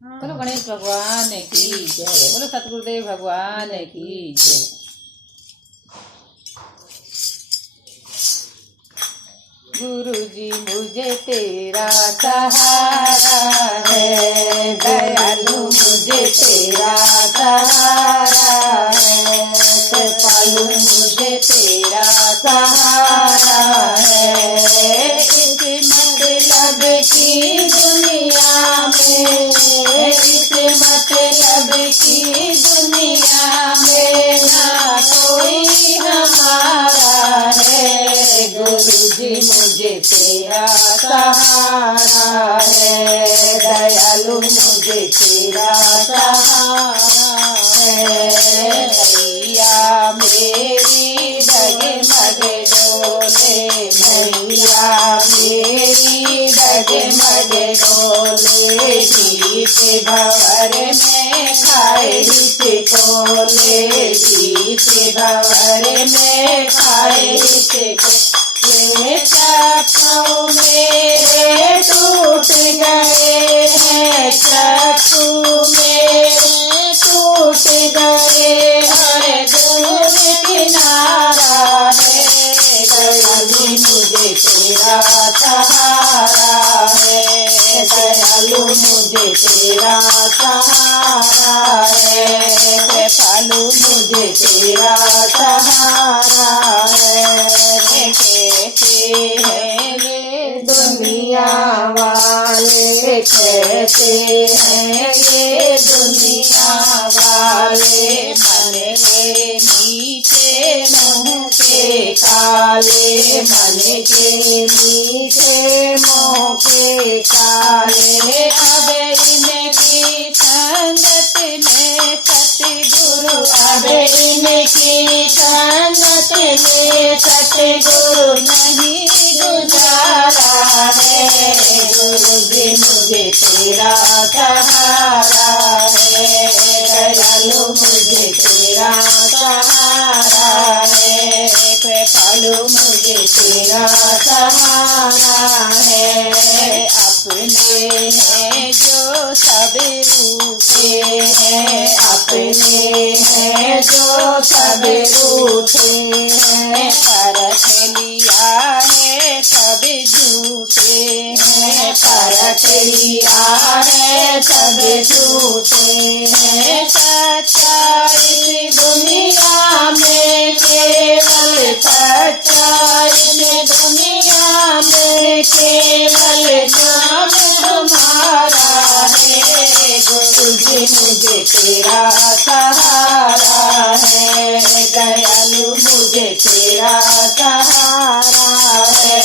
बोलो गणेश भगवान की जय। बोलो सतगुरुदेव भगवान की जय। गुरुजी मुझे तेरा सहारा है, दयालु मुझे तेरा सहारा है, कृपालु मुझे तेरा सहारा है। इस मतलब की दुनिया में, इस मतलब की दुनिया में ना कोई हमारा है। गुरुजी मुझे तेरा सहारा है, दयालु मुझे तेरा सहारा है। मैया मेरी डगमग डोले, मैया मेरी डगमग डोले, गीत भंवर में खाए कोले, गीत भंवर में खाए चक्षु मेरे टूट गए हैं, चक्षु मेरे टूट गए हैं, दूर किनारा है। दयालु मुझे तेरा सहारा है, दयालु मुझे तेरा सहारा है, कृपालु मुझे तेरा सहारा है। कैसे है ये दुनिया वाले, कैसे हैं ये दुनिया वाले, मन के मीठे मुँह के काले, मन के मीठे मुँह के काले। अब इनकी संगत में सतगुरु, अब इनकी संगत में सतगुरु नहीं गुजारा है। गुरुजी मुझे तेरा सहारा है, दयालु मुझे तेरा सहारा है, कृपालु मुझे तेरा सहारा है। अपने हैं जो सब रूठे हैं, अपने हैं जो सब रूठे हैं, परख लिया है सब झूठे हैं, परख लिया है सब झूठे हैं। सच्चाई दुनिया में केवल, सच्चाई दुनिया में केवल नाम तुम्हारा है। गुरुजी मुझे तेरा सहारा है, दयालु मुझे तेरा सहारा है,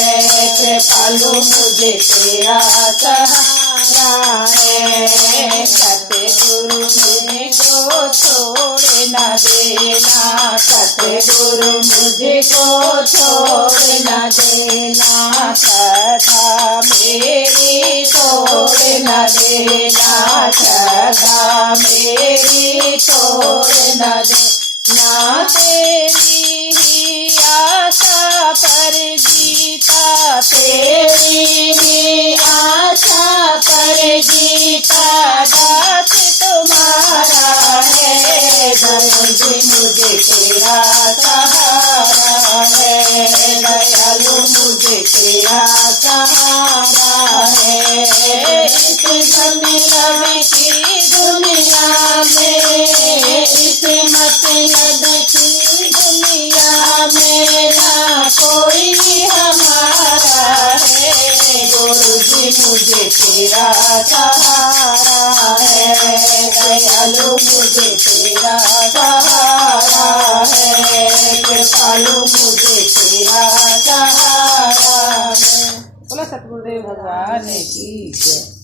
कृपालु मुझे तेरा सहारा है। सतगुरु मुझको छोड़ न देना, सतगुरु मुझको छोड़ न देना, सदा मेरी छोड़ न देना, सदा मेरी छोड़ न देना। तेरी ही आशा पर जीता, तेरी ही आशा पर जीता, दास तुम्हारा है। गुरुजी मुझे तेरा सहारा है, दयालु मुझे तेरा सहारा है। इस मतलब की दुनिया में, इस मतलब की दुनिया में ना कोई हमारा है। गुरुजी मुझे तेरा सहारा है, दयालु मुझे तेरा सहारा है, कृपालु मुझे तेरा सहारा है। बोलो सतगुरुदेव भगवान की जय।